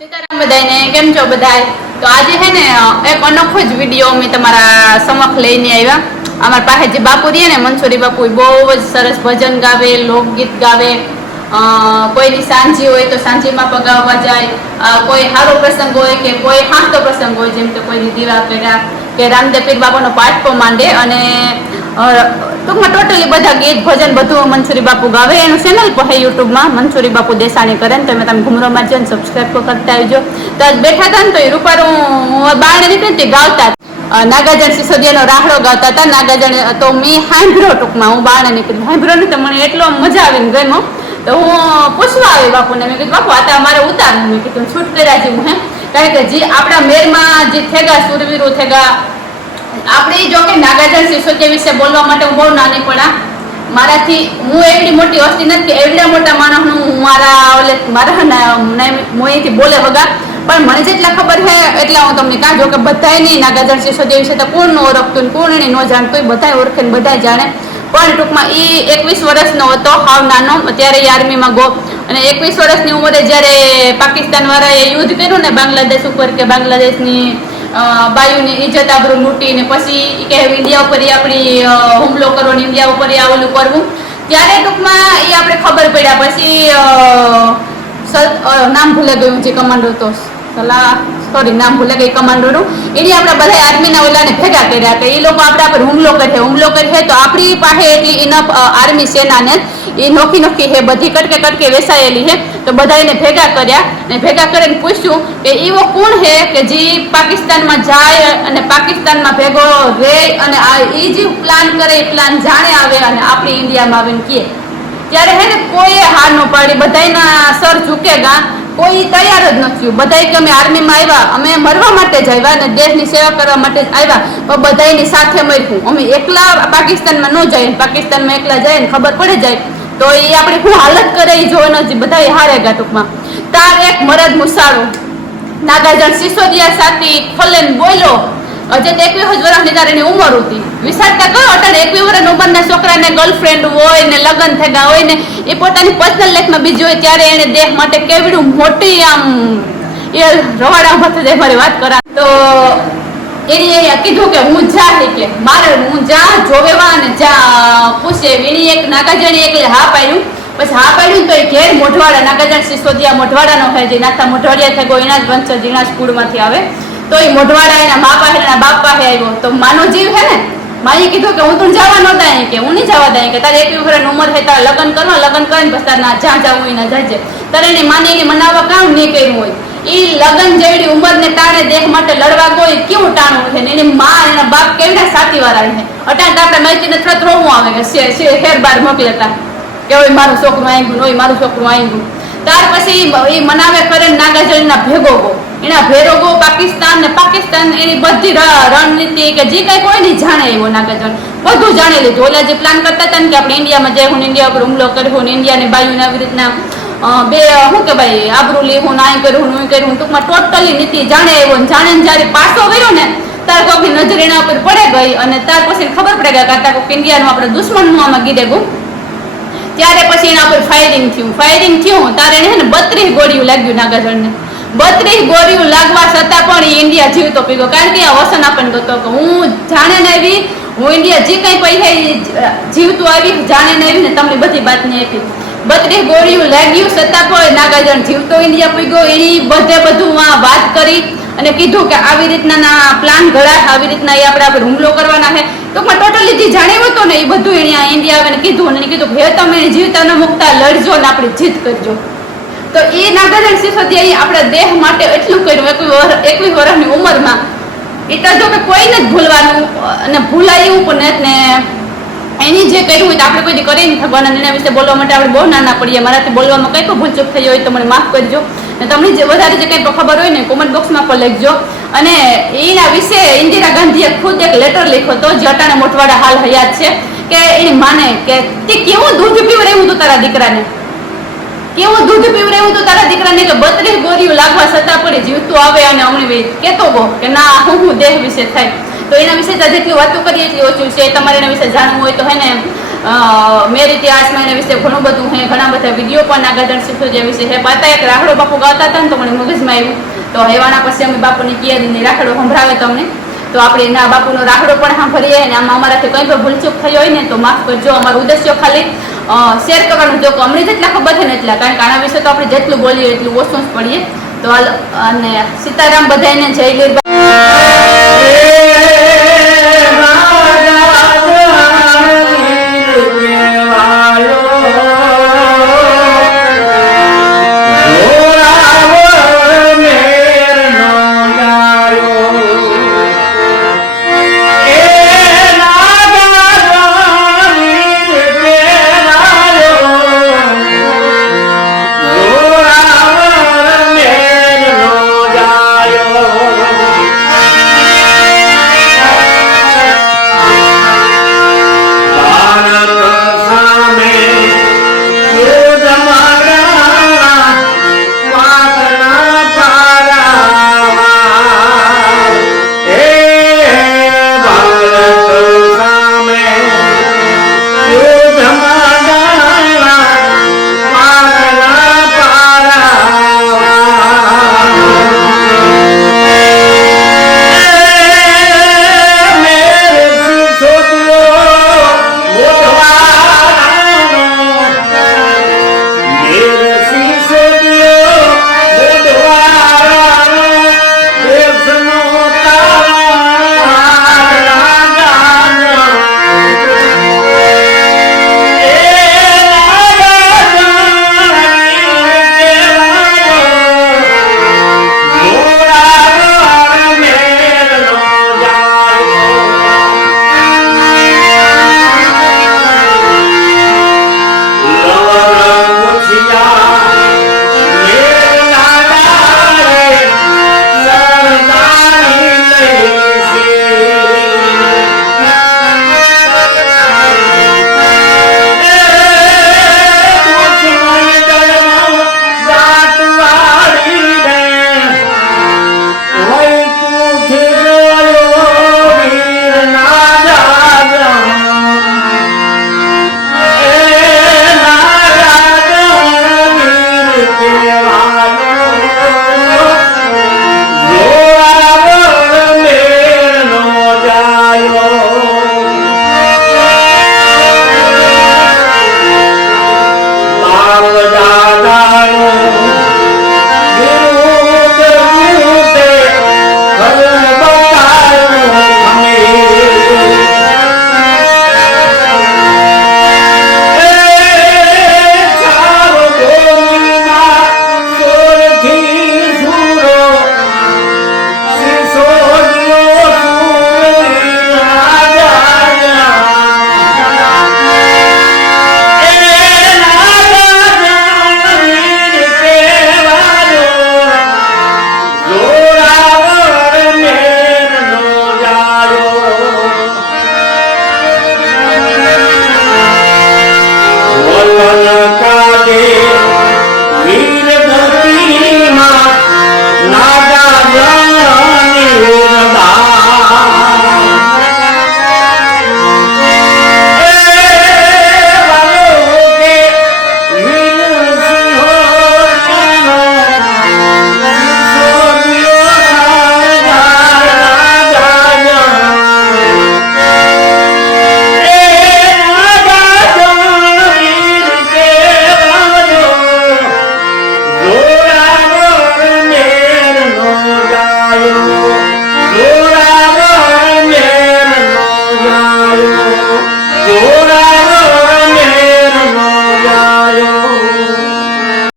સીતારામ બધાને કેમ છો બધાય? તો આજે હે ને એક અનોખો જ વિડીયો અમે તમારા સમક્ષ લઈને આવ્યા. અમારા પાસે જે બાપુ રહે ને મનસુરી બાપુ બહુ જ સરસ ભજન ગાવે, લોકગીત ગાવે. કોઈની સાંજી હોય તો સાંજીમાં પગાવવા જાય, કોઈ સારો પ્રસંગ હોય કે કોઈ હાસ્તો પ્રસંગ હોય, જેમ કે કોઈની દીવા કર્યા કે રામદેવ પીર બાબાનો પાઠ પણ માંડે. અને ટૂંકમાં ટોટલી બધા ગીત ભજન બધું મનસુરી બાપુ ગાવે. એનું ચેનલ પણ હે યુટ્યુબમાં મનસુરી બાપુ દેસાણી કરે ને તમે ઘુમરોમાં જઈને સબસ્ક્રાઈબ કરતા આવજો. તો આજ બેઠા હતા ને તો એ રૂપારું બારણે નીકળી ગાવતા નાગાજણ સિસોદિયાનો રાહડો ગાતા હતા. નાગાજણ તો મેં સાંભળ્યો, ટૂંકમાં હું બારણે નીકળી સાંભળ્યો ને તો મને એટલો મજા આવીને ગમ્યો. તો હું પૂછવા આવી બાપુને, મેં કીધું બાપુ આ તો અમારે ઉતારવું. મેં કીધું છૂટ કર્યા જેવું હે, કારણ કે જે આપણા મેરમાં જે થેગા સુરવીરો થેગા આપણે જો કે નાગાજણ સિસોદિયા વિશે બોલવા માટે હું બહુ નાની પડા. મારાથી હું એવડી મોટી વસ્તી નથી કે એવડા મોટા માણસનું મારા મોંથી બોલે વગા, પણ મને જેટલા ખબર છે એટલા હું તમને કાઢો કે બધાય નહીં નાગાજણ સિસોદિયા વિશે તો કોણ ન ઓળખતું ને કોણ ન જાણતું, બધા ઓળખે ને બધા જાણે. પણ ટૂંકમાં એ 21 વર્ષનો હતો, હાવ નાનો. અત્યારે એ આર્મીમાં ગયો અને 21 વર્ષની ઉંમરે જ્યારે પાકિસ્તાન વાળાએ યુદ્ધ કર્યું ને બાંગ્લાદેશ ઉપર, કે બાંગ્લાદેશની બાયુની ઇજ્જત આબરૂ લૂંટીને પછી કે ઇન્ડિયા ઉપર આપણી હુમલો કરવો ને ઇન્ડિયા ઉપર ઓલું કરવું, ત્યારે ટૂંકમાં એ આપણે ખબર પડ્યા. પછી નામ ભૂલે ગયું જે કમાન્ડો તો નામ ભૂલે ગઈ કમાન્ડોનું, એની આપણે બધા આર્મીના ઓલાને ભેગા કર્યા કે એ લોકો આપણા પર હુમલો કરે તો આપણી પાસે એટલી ઇનફ આર્મી સેનાને એ નોખી હે, બધી કટકે વેસાયેલી છે. તો બધાને ભેગા કર્યા અને ભેગા કરીને પૂછ્યું કે એવો કોણ છે કે જે પાકિસ્તાનમાં જાય અને પાકિસ્તાનમાં ભેગો રહે અને એ જે પ્લાન કરે એ પ્લાન જાણે આવે અને આપણી ઇન્ડિયામાં આવીને કહે. ત્યારે હે ને કોઈએ હાર ન પાડી, બધાના સર ઝૂકેગા, કોઈ તૈયાર જ નથી. બધા કે અમે આર્મીમાં આવ્યા, અમે મરવા માટે જ આવ્યા અને દેશની સેવા કરવા માટે જ આવ્યા, પણ બધાની સાથે મર્યું. અમે એકલા પાકિસ્તાનમાં ન જાય, પાકિસ્તાનમાં એકલા જાય ને ખબર પડે જાય તો એ આપણે શું હાલત કરે એ જોવાનો બધા હારેગા. ટૂંકમાં તાર એક મરદ મુસાળો નાગાજણ સિસોદિયા સાથે ખોલેન બોલ્યો. હજે 21 વર્ષની તારે એની ઉંમર હતી. વિચારતા કરો અટાણે 21 વર્ષની ઉંમરના છોકરાને ગર્લફ્રેન્ડ હોય ને લગ્ન થયા હોય ને એ પોતાની પર્સનલ લાઈફમાં બીજી હોય, ત્યારે એને દેહ માટે કેવડું મોટી આમ એ રવાડા ઉભા થઈ જાય. મારી વાત કરા તો એની કીધું કે હું જા કે મારે હું જા જોવેવા અને જા પૂછે. એની એક નાગાજણી એટલે હા પાડ્યું. પછી હા પાડ્યું તો એ ઘેર મોઢવાડા, નાગાજણ સિસોદિયા મોઢવાડાનો હોય, જે નાથા મોઢવાડિયા થયો એના જ વંશજ એના જ કુળમાંથી આવે. તો એ મોઢવાડા એના મા પાસે એના બાપ પાસે આવ્યો. તો માનો જીવ હે ને, માએ કીધું કે હું તું જવા નહોતા કે હું નહીં જવા દઈ, કે તારે 21 વર્ષની ઉંમર છે, તારે લગ્ન કરવા, લગ્ન કરીને પછી તારે જ્યાં જવું હોય ના જાય. તારે એની માને એને મનાવવા કામ નહીં કર્યું હોય. એ લગ્ન જેવડી ઉંમરને તાણે દેખ માટે લડવા ગયો, કેવું ટાણું છે ને એની મા એના બાપ કેવડા સાથી વાળા છે. અટાણ તો આપણે માહિતીને તરત રોવું આવે કે શેર બાર મોકલેતા કે હોય મારું છોકરું આવ્યું, હોય મારું છોકરું આવ્યું. ત્યાર પછી એ મનાવે કરે નાગાજણના ભેગો ગો, એના ભેરો ગો પાકિસ્તાન ને પાકિસ્તાન એની બધી રણનીતિ કે જે કઈ કોઈ નહીં જાણે એવો નાગાજણ બધું જાણી લીધું. ઓલા જે પ્લાન કરતા હતા ને કે આપણે ઇન્ડિયામાં જઈ હું ઇન્ડિયા ઉપર હુમલો કર્યો ને ઇન્ડિયાની બાયુને આવી રીતના બે શું કે ભાઈ આબરૂ લેવું ને આ કર્યું હું કર્યું, ટૂંકમાં ટોટલી નીતિ જાણે એવો. જાણે ને જયારે પાછો ગયો ને તાર કોઈની નજર એના ઉપર પડે ગઈ અને ત્યાર પછી ખબર પડે ગયા કરતા કોઈક ઇન્ડિયાનું આપણે દુશ્મનનું આમાં ગીરે ગયું. ત્યારે પછી એના ઉપર ફાયરિંગ થયું ત્યારે એને 32 ગોળીઓ લાગ્યું નાગાજણને. 32 ગોળીઓ લાગવા છતાં પણ એ ઇન્ડિયા જીવતો પીગો, કારણ કે આ વસન આપણને ગતો કે હું જાણે ને આવી, હું ઇન્ડિયા જે કંઈ પૈસા જીવતું આવી જાણે ને આવી ને તમને બધી વાત નહીં આપી. 32 ગોળીઓ લાગ્યું છતાં પણ નાગાજણ જીવતો ઇન્ડિયા પીગો. એની બધું વાત કરી અને કીધું કે આવી રીતના પ્લાન ઘડા, આવી રીતના એ આપણા પર હુમલો કરવાના છે. ટૂંકમાં ટોટલી જે જાણ્યું હતું ને એ બધું એને ઇન્ડિયા આવીને કીધું અને કીધું કે તમે જીવતા ન મુકતા લડજો ને આપણે જીત કરજો. તો એ નાગાજણ સિસોદિયા આપણા દેહ માટે એટલું કર્યું 21 વર્ષની ઉંમરમાં. એ તો જો કે કોઈને જ ભૂલવાનું અને ભૂલાય એવું પણ ને એની જે કર્યું હોય તો આપણે કોઈ કરી નથી શકવાના. એના વિશે બોલવા માટે આપણે બહુ નાના પડીએ. મારાથી બોલવામાં કંઈ પણ ભૂલચૂક થઈ હોય તો મને માફ કરજો. અને તમને જે વધારે જે કંઈ ખબર હોય ને કોમેન્ટ બોક્સમાં પણ લખજો. અને એના વિશે ઇન્દિરા ગાંધીએ ખુદ એક લેટર લખ્યો હતો જે અટાણે મોટવાડા હાલ હયાત છે, કે એની માને કે તે કેવું દૂધ પીવડાવ્યું હતું તારા દીકરાને, કેવું દૂધ પીવડાવ્યું હતું તારા દીકરાને કે 32 ગોળીઓ લાગવા છતાં પણ જીવતું આવે. અને અમને કહેતો ગો કે ના હું દેહ વિશે થાય. તો એના વિશે જેટલી વાતો કરીએ એટલી ઓછું છે. તમારે એના વિશે જાણવું હોય તો હે ને મેરી ઇતિહાસ માં એના વિશે ઘણું બધું હે, ઘણા બધા વિડીયો પણ નાગાર્જુન સિદ્ધોડિયા વિશે હે. પાતા એક રાહડો બાપુ ગાતા હતા ને તો મને મગજમાં આવ્યું, તો હેવાના પછી અમે બાપુની કિયાની રાહડો સંભળાવે તમને, તો આપણે એના બાપુનો રાહડો પણ સાંભળીએ. અને આમાં અમારાથી કંઈ પણ ભૂલચૂક થઈ હોય ને તો માફ કરજો. અમારો ઉદ્દેશ્ય ખાલી શેર કરવાનું, જો અમને જેટલા ખબર છે ને એટલા, કારણ કે આના વિશે તો આપણે જેટલું બોલીએ એટલું ઓછું જ પડીએ. તો અને સીતારામ બધાને જય લીલા.